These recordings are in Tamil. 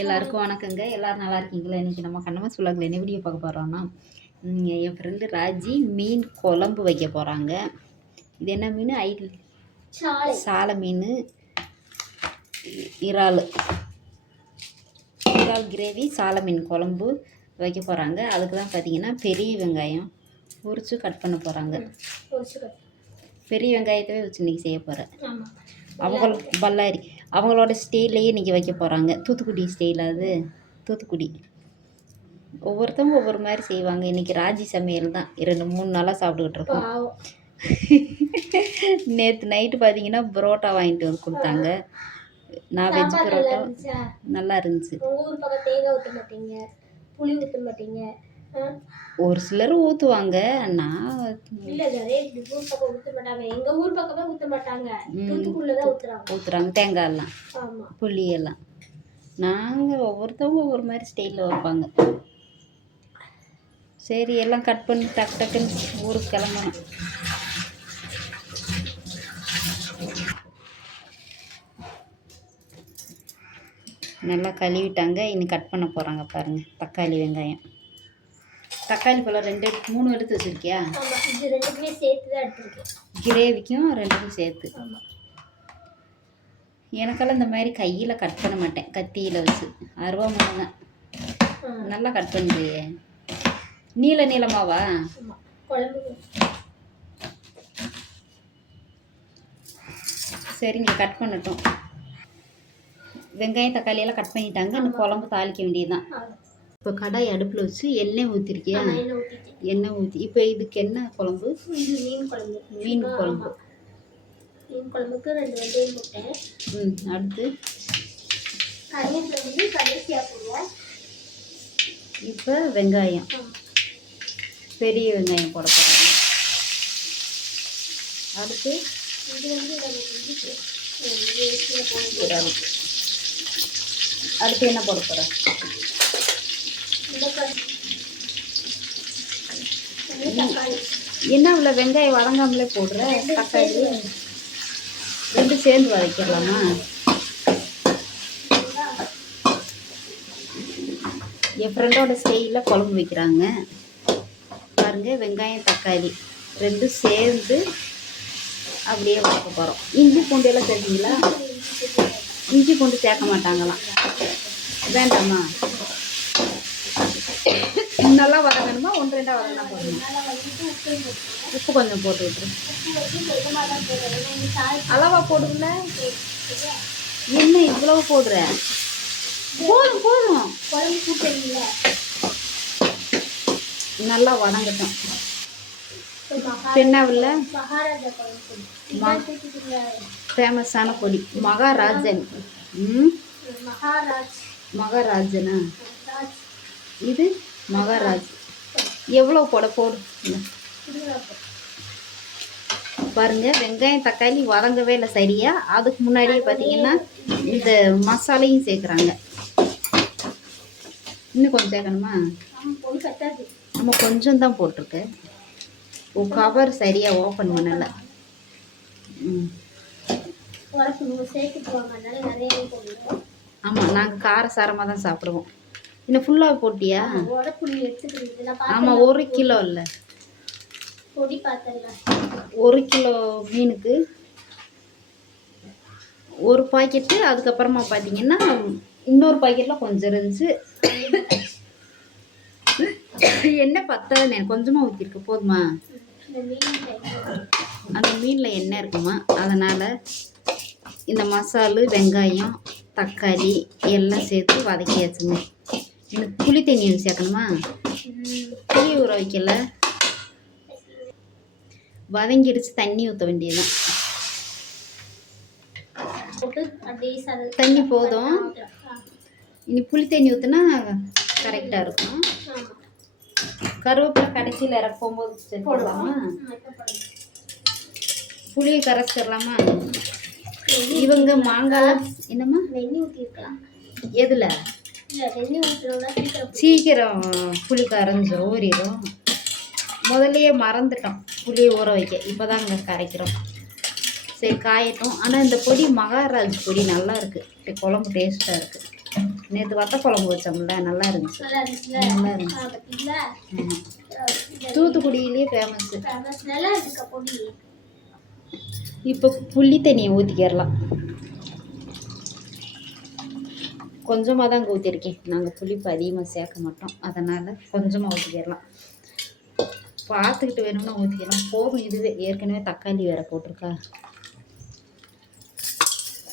எல்லாருக்கும் வணக்கங்க. எல்லோரும் நல்லா இருக்கீங்களா? இன்றைக்கி நம்ம கண்ணம்மா சுலாகில் என்ன வீடியோ பார்க்க போகிறோன்னா, என் ஃப்ரெண்டு ராஜி மீன் குழம்பு வைக்க போகிறாங்க. இது என்ன மீன்? சாலை மீன், இறால் கிரேவி, சாலை மீன் குழம்பு வைக்க போகிறாங்க. அதுக்கு தான் பார்த்திங்கன்னா பெரிய வெங்காயம் உரித்து கட் பண்ண போகிறாங்க. பெரிய வெங்காயத்தவே வச்சு இன்றைக்கி செய்ய போகிறேன். பல்லாரி அவங்களோட ஸ்டைல்லையே இன்றைக்கி வைக்க போகிறாங்க. தூத்துக்குடி ஸ்டைல். அது தூத்துக்குடி ஒவ்வொருத்தவங்க ஒவ்வொரு மாதிரி செய்வாங்க. இன்றைக்கி ராஜி சமையல் தான் 2-3 நாளாக சாப்பிட்டுக்கிட்டு இருக்கோம். நேற்று நைட்டு பார்த்தீங்கன்னா புரோட்டா வாங்கிட்டு வந்து கொடுத்தாங்க. நான் வெஜ் புரோட்டா நல்லா இருந்துச்சு. புளி ஊற்ற மாட்டீங்க? ஒரு சிலர் ஊற்றுவாங்க. நான் எங்க ஊர் பக்கமே ஊற்ற மாட்டாங்க. தூத்துக்குடியிலதான் ஊற்றுறாங்க தேங்காய் எல்லாம், புளி எல்லாம். நாங்கள் ஒவ்வொருத்தவங்க ஒவ்வொரு மாதிரி ஸ்டைலில் வைப்பாங்க. சரி, எல்லாம் கட் பண்ணி டக்குன்னு ஊருக்கு கிளம்பணும். நல்லா கழுவிட்டாங்க. இனி கட் பண்ண போகிறாங்க பாருங்கள். தக்காளி, வெங்காயம், தக்காளி பழம் 2-3 எடுத்து வச்சுருக்கியா? கிரேவிக்கும் 2 சேர்த்து. எனக்கெல்லாம் இந்த மாதிரி கையில் கட் பண்ண மாட்டேன், கத்தியில் வச்சு அருவாமனை தான் நல்லா கட் பண்ணுறியே. நீளமாவா? சரிங்க, கட் பண்ணட்டும். வெங்காயம் தக்காளியெல்லாம் கட் பண்ணிட்டாங்க. அந்த குழம்பு தாளிக்க வேண்டியதுதான். இப்போ கடாய் அடுப்பில் வச்சு எண்ணெய் ஊற்றிருக்கியா? எண்ணெய் ஊற்றி இப்போ இதுக்கு என்ன குழம்பு? மீன் குழம்பு. மீன் குழம்புக்கு 2 வெங்காயம் போட்டேன். அடுத்து கடைசியாக போடுவேன். இப்போ வெங்காயம், பெரிய வெங்காயம் போட போகிறாங்க. அடுத்து அடுத்து என்ன போட போகிறேன்? என்ன இவ்வளோ வெங்காயம் வதங்காமலே போடுற? தக்காளி 2 சேர்ந்து வதக்கிடலாமா? என் ஃப்ரெண்டோட ஸ்டைலில் குழம்பு வைக்கிறாங்க பாருங்கள். வெங்காயம் தக்காளி 2 சேர்ந்து அப்படியே வதக்க போகிறோம். இஞ்சி பூண்டு எல்லாம் சேர்த்தீங்களா? இஞ்சி பூண்டு சேர்க்க மாட்டாங்களாம். வேண்டாமா? நல்லா வதங்கணுமா? 1-2 வதங்கினா போடணும். உப்பு கொஞ்சம் போட்டு விட்டுரு. அளவா போடுங்கள. என்ன இவ்வளவு போடுற? போதும். நல்லா வதங்கட்டும். பெண்ணாவில் ஃபேமஸான பொடி மகாராஜன். மகாராஜனா? இது மகாராஜ். எவ்வளோ போடு பாருங்க. வெங்காயம் தக்காளி வதங்கவே இல்லை சரியா. அதுக்கு முன்னாடியே பார்த்தீங்கன்னா இந்த மசாலையும் சேர்க்குறாங்க. இன்னும் கொஞ்சம் சேர்க்கணுமா? நம்ம கொஞ்சம் தான் போட்டிருக்கேன். கவர் சரியாக ஓப்பன் பண்ணல. ஆமாம், நாங்கள் காரசாரமாக தான் சாப்பிடுவோம். இன்னும் ஃபுல்லாக போட்டியா? ஆமாம், 1 கிலோ இல்லை, 1 கிலோ மீனுக்கு 1 பாக்கெட்டு. அதுக்கப்புறமா பார்த்தீங்கன்னா இன்னொரு பாக்கெட்டில் கொஞ்சம் இருந்துச்சு. எண்ணெய் பத்தாது, கொஞ்சமாக ஊற்றிருக்கு. போதுமா? அந்த மீனில் எண்ணெய் இருக்குமா, அதனால் இந்த மசாலு, வெங்காயம், தக்காளி எல்லாம் சேர்த்து வதக்கியாச்சுங்க. எனக்கு புளி தண்ணி சேர்க்கணுமா? புளி ஊற வைக்கல, வதங்கிடுச்சு. தண்ணி ஊற்ற வேண்டியதுதான். தண்ணி போதும். இனி புளி தண்ணி ஊற்றினா கரெக்டாக இருக்கும். கருவேப்பிலை கடைசியில் இறக்கும்போது சேர்த்துடலாமா? புளியை கரைச்சிடலாமா? இவங்க மாங்காய் என்னம்மா வெண்ணி ஊற்றிருக்கலாம். எதில்? சீக்கிரம் புளி கரைஞ்சிரும், ஊறிடும். முதல்லையே மறந்துட்டோம் புளியை ஊற வைக்க. இப்போ தான் அங்கே கரைக்கிறோம். சரி, காயட்டும். ஆனால் இந்த பொடி மகாராஜ் பொடி நல்லா இருக்குது. குழம்பு டேஸ்ட்டாக இருக்குது. நேற்று வத்த குழம்பு வச்சோம்ல, நல்லா இருந்துச்சு. நல்லா இருந்துச்சுல? நல்லா இருந்துச்சு. பார்த்தீங்களா? ஆமாம், தூத்துக்குடியிலே ஃபேமஸ்ஸு. ஃபேமஸ். நல்லா இருக்குக்கா பொடி. இப்போ புளி தண்ணியை ஊற்றிக்கிறலாம். கொஞ்சமாக தான் ஊற்றிருக்கேன். நாங்கள் புளிப்பு அதிகமாக சேர்க்க மாட்டோம், அதனால் கொஞ்சமாக ஊற்றிக்கிறலாம். பார்த்துக்கிட்டு வேணும்னா ஊற்றிக்கலாம். போதும் இதுவே, ஏற்கனவே தக்காளி வேறு போட்டிருக்கா.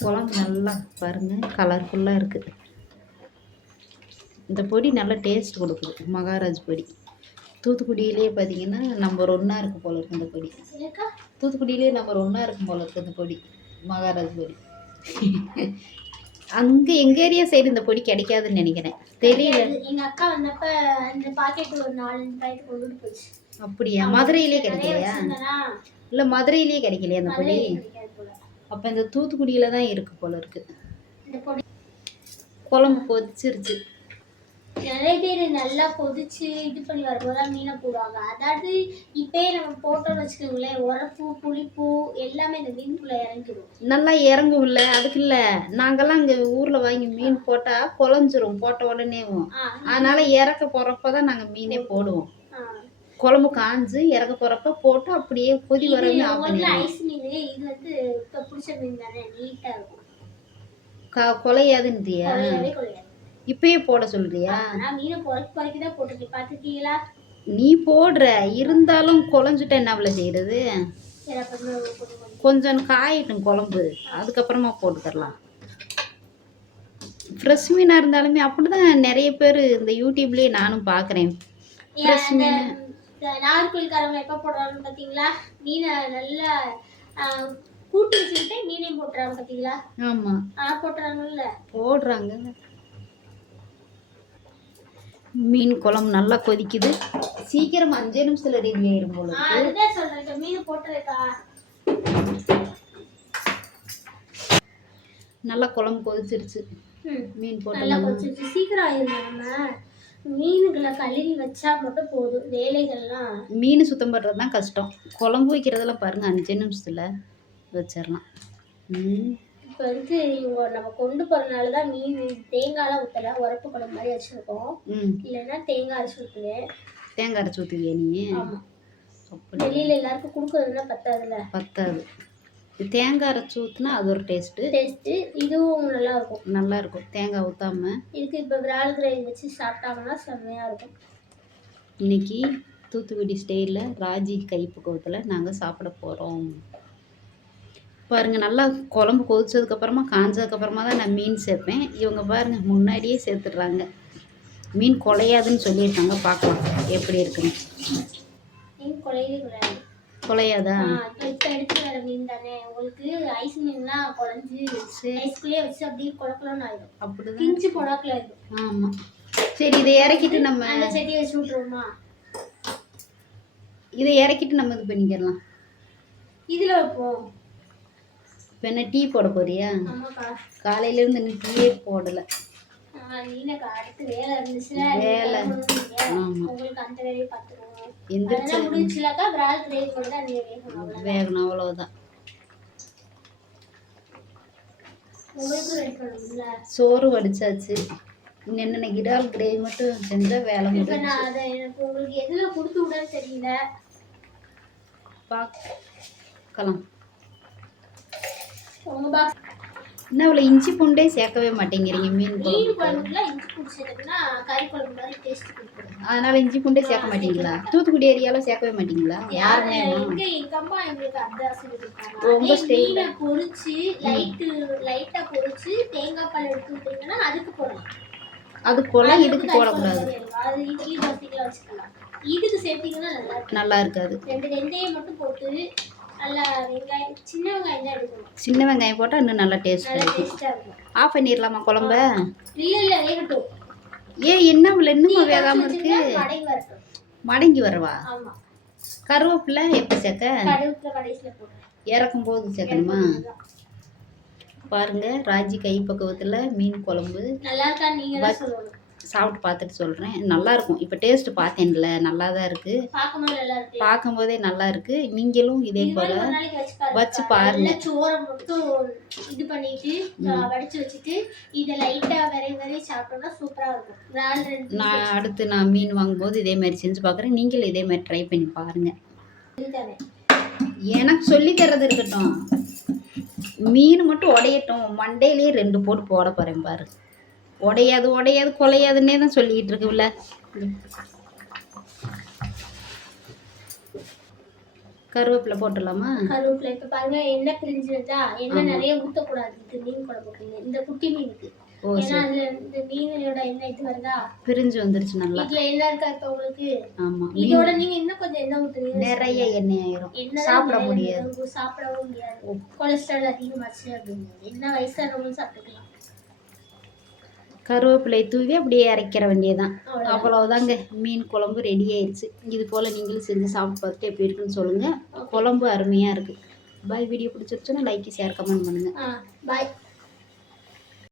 குழம்பு நல்லா பாருங்கள், கலர்ஃபுல்லாக இருக்குது. இந்த பொடி நல்லா டேஸ்ட் கொடுக்குது, மகாராஜ் பொடி. தூத்துக்குடியிலே பார்த்தீங்கன்னா நம்பர் 1 இருக்குது போல இருக்குது இந்த பொடி. தூத்துக்குடியிலே நம்பர் 1 இருக்கும் போல இருக்குது இந்த பொடி, மகாராஜ் பொடி. அங்கே எங்கள் ஏரியா சைடு இந்த பொடி கிடைக்காதுன்னு நினைக்கிறேன், தெரியல. எங்கள் அக்கா வந்தப்ப அந்த பாக்கெட் ஒரு 4 பாக்கெட் கொண்டுட்டு போச்சு. அப்படியா? மதுரையிலே கிடைக்கலையா? இல்லை, மதுரையிலே கிடைக்கலையா அந்த பொடி? அப்போ இந்த தூத்துக்குடியில் தான் இருக்குது போல இருக்குது. இந்த பொடி குழம்பு கொதிச்சிருச்சு. நிறைய பேர் நல்லா கொதிச்சு இது பண்ணி வரும்போது மீனை போடுவாங்க. அதாவது இப்பயே நம்ம போட்டோம்னு வச்சுக்கோங்களேன், உரப்பு புளிப்பு எல்லாமே இந்த மீனுக்குள்ளே இறங்கிடும். நல்லா இறங்கும் இல்லை? அதுக்கு இல்லை, நாங்கள்லாம் இங்கே ஊரில் வாங்கி மீன் போட்டால் குழஞ்சிரும் போட்ட உடனேவும். அதனால் இறக்க போகிறப்ப தான் நாங்கள் மீனே போடுவோம். குழம்பு காஞ்சு இறக்க போகிறப்ப போட்டு அப்படியே கொதி வரவே ஆஃப் பண்ணிடுவோம். ஐஸ் மீன் இது வந்து இப்போ பிடிச்ச மீன் தானே, நீட்டாக இருக்கும். கொலையாதுன்றியா? கொலையாது. இப்பயே போட சொல்றியா? நான் மீனை பொறுக்கி தான் போட்டிருக்கேன், பார்த்துருக்கீங்களா? நீ போடுற, இருந்தாலும் குழஞ்சிட்டா என்ன அவளை செய்யறது? கொஞ்சம் காயிட்டும் குழம்பு, அதுக்கப்புறமா போட்டுக்கலாம். ஃப்ரெஷ் மீனாக இருந்தாலுமே அப்படி தான் நிறைய பேர் இந்த யூடியூப்லேயே நானும் பார்க்குறேன். ஃப்ரெஷ் மீன் நாகர்கோயில்காரங்க எப்போ போடுறாங்கன்னு பார்த்தீங்களா? மீனை நல்லா கூட்டு வச்சுக்கிட்டே மீனையும் போட்டுறாங்க பார்த்தீங்களா? ஆமாம், போட்டுறாங்கல்ல, போடுறாங்க. மீன் குழம்பு நல்லா கொதிக்குது. சீக்கிரம் 5 நிமிஷத்துல ரெடி ஆயிரும் போல. அதுதான் சொல்றேன், மீன் போட்டுறேக்கா. நல்லா குழம்பு கொதிச்சிருச்சு. மீன் போட்டு நல்லா கொதிச்சிருச்சு, சீக்கிரம் ஆயிரும். நம்ம மீனுகளை கழுவி வச்சா மட்டும் போதும், வேலைகள்லாம். மீன் சுத்தம் பண்ணுறது தான் கஷ்டம். குழம்பு வைக்கிறதெல்லாம் பாருங்க 5 நிமிஷத்துல வச்சிடலாம். இப்போ வந்து நம்ம கொண்டு போகிறனால தான் மீன் தேங்காய்லாம் ஊற்றல, உரப்பு குழம்பு மாதிரி வச்சுருக்கோம். இல்லைன்னா தேங்காய் அரைச்சி ஊற்றுவேன். தேங்காய் அரைச்சி ஊற்றுவியா நீ? ஆமாம், வெளியில் எல்லாருக்கும் கொடுக்குறதுனா பத்தாதுல்ல. பத்தாது. தேங்காய் அரைச்சி ஊற்றினா அது ஒரு டேஸ்ட்டு. இதுவும் நல்லாயிருக்கும். நல்லாயிருக்கும் தேங்காய் ஊற்றாம. இதுக்கு இப்போ விரால் கிரேவி வச்சு சாப்பிட்டாங்கன்னா செம்மையாக இருக்கும். இன்னைக்கு தூத்துக்குடி ஸ்டைலில் ராஜி கைப்பக்குவத்தில் நாங்கள் சாப்பிட போகிறோம். பாருங்கள், நல்லா குழம்பு கொதிச்சதுக்கப்புறமா காஞ்சதுக்கப்புறமா தான் நான் மீன் சேர்ப்பேன். இவங்க பாருங்கள் முன்னாடியே சேர்த்துடுறாங்க. மீன் குலையாதுன்னு சொல்லியிருக்காங்க, பார்க்கலாம் எப்படி இருக்குன்னு. மீன் குலையவே குலையாது. குலையாதா? இப்போ எடுத்து வர மீன் தானே, உங்களுக்கு ஐஸ் மீன்லாம் குழஞ்சி ஐஸ்குள்ளேயே வச்சு அப்படியே குழக்கலாம்னு ஆயிடும். அப்படிதான் கிஞ்சி குழக்கல ஆயிடும். ஆமாம், சரி இதை இறக்கிட்டு நம்ம அந்த செடியை வச்சு விட்ருவோமா? இதை இறக்கிட்டு நம்ம இது பண்ணிக்கலாம். இதில் வைப்போம். இப்போ என்ன டீ போட போறியா? காலையிலேருந்து இன்னும் டீயே போடலை. அடுத்து வேலை இருந்துச்சுல, வேலை. ஆமாம், உங்களுக்கு அந்த வேலையை பார்த்துருவோம். முடிஞ்சுலாக்கா விரால் கிரேவி கூட தான் வேகணும், அவ்வளோதான். உங்களுக்கு ரெடி பண்ணணும்ல. சோறு வடிச்சாச்சு. என்னென்ன இறால் கிரேவி மட்டும் செஞ்சால் வேலை முடியும். நான் அதை எனக்கு உங்களுக்கு எதில் கொடுத்து விடன்னு தெரியல, பார்க்கலாம். உங்கள் பாக்ஸ் என்ன அவ்வளோ இஞ்சி பூண்டே சேர்க்கவே மாட்டேங்கிறீங்க மீன் குழம்புல? இஞ்சி பூண்டு சேர்த்தோம்னா கறி குழம்பு மாதிரி டேஸ்ட் கொடுக்கும். அதனால இஞ்சி பூண்டே சேர்க்க மாட்டீங்களா? தூத்துக்குடி ஏரியாவில் சேர்க்கவே மாட்டீங்களா? யாருமே எங்கள் அம்மா எங்களுக்கு அதான் சொல்லி கொடுத்தாங்க. உங்கள் ஸ்டைலை பொரிச்சு லைட்டாக பொரிச்சு தேங்காய் பால் எடுத்து விட்டீங்கன்னா அதுக்கு போடலாம். அது போல இதுக்கு போடக்கூடாது. அது இட்லி தோசைக்கெல்லாம் வச்சுக்கலாம். இதுக்கு சேர்த்தீங்கன்னா நல்லா இருக்காது. 2 வெந்தயம் மட்டும் போட்டு நல்லா வெங்காயம், சின்ன வெங்காயம் தான் எடுக்கணும். சின்ன வெங்காயம் போட்டால் இன்னும் நல்லா டேஸ்ட்டாக இருக்கும். ஆஃப் பண்ணிடலாமா குழம்ப? இல்லை வேகட்டும். என்ன இன்னும் வேகாமல் இருக்கு? மடங்கி வரவா? ஆமாம். கருவேப்பிலை எப்போ சேர்க்க? கருவேப்பிலை கடைசியில் போடுறேன். இறக்கும் போது சேர்க்கணுமா? பாருங்க, ராஜி கை பக்குவத்தில் மீன் குழம்பு நல்லா இருக்கா? நீங்கள் தான் சொல்லணும். சாப்பிட்டு பார்த்துட்டு சொல்கிறேன். நல்லாயிருக்கும். இப்போ டேஸ்ட்டு பார்த்தேன்ல நல்லா தான் இருக்குது. பார்க்கும்போது நல்லா இருக்கு. பார்க்கும்போதே நல்லா இருக்குது. நீங்களும் இதே போல் ஒரு நாளைக்கு வச்சு பாருங்க. சோறை மட்டும் இது பண்ணிட்டு வடிச்சு வச்சுட்டு இதை லைட்டாக விரை சாப்பிட்டோம்னா சூப்பராக இருக்கும். நான் மீன் வாங்கும்போது இதே மாதிரி செஞ்சு பார்க்குறேன். நீங்களும் இதே மாதிரி ட்ரை பண்ணி பாருங்கள். எனக்கு சொல்லி தர்றது இருக்கட்டும். மீன் மட்டும் உடையட்டும். மண்டையிலேயே 2 போட்டு போட போகிறேன் பாரு. உடையாது குலையாதுன்னே தான் சொல்லிக்கிட்டு இருக்குல்ல. கருவேப்பிலை போட்டுடலாமா? கருவேப்பிலை இப்போ பாருங்க எண்ணெய் பிரிஞ்சிருந்தா எண்ணெய் நிறைய ஊற்றக்கூடாது இது மீன் குழம்புக்கு. இந்த குட்டி மீனுக்கு ஏன்னா அதுல இந்த மீனோட எண்ணெய் இது வருதா பிரிஞ்சு வந்துருச்சு நல்லா. இதுல எண்ணெய் இருக்கா இப்போ உங்களுக்கு? ஆமா. இதோட நீங்க இன்னும் கொஞ்சம் எண்ணெய் ஊத்துறீங்க, நிறைய எண்ணெய் ஆயிரும். சாப்பிடவும் முடியாது. கொலஸ்ட்ரால் அதிகமாச்சு அப்படின்னு என்ன வயசானவங்களும் சாப்பிட்டுக்கலாம். கருவேப்பிலை தூவி அப்படியே இறக்கிற வேண்டியதான். அவ்வளவுதாங்க. மீன் குழம்பு ரெடி ஆயிடுச்சு. இது போல் நீங்களும் செஞ்சு சாப்பிட்டு பார்த்துட்டு எப்படி இருக்குன்னு சொல்லுங்கள். குழம்பு அருமையாக இருக்குது. பாய். வீடியோ பிடிச்சிருச்சுன்னா லைக் ஷேர் கமெண்ட் பண்ணுங்கள். பாய்.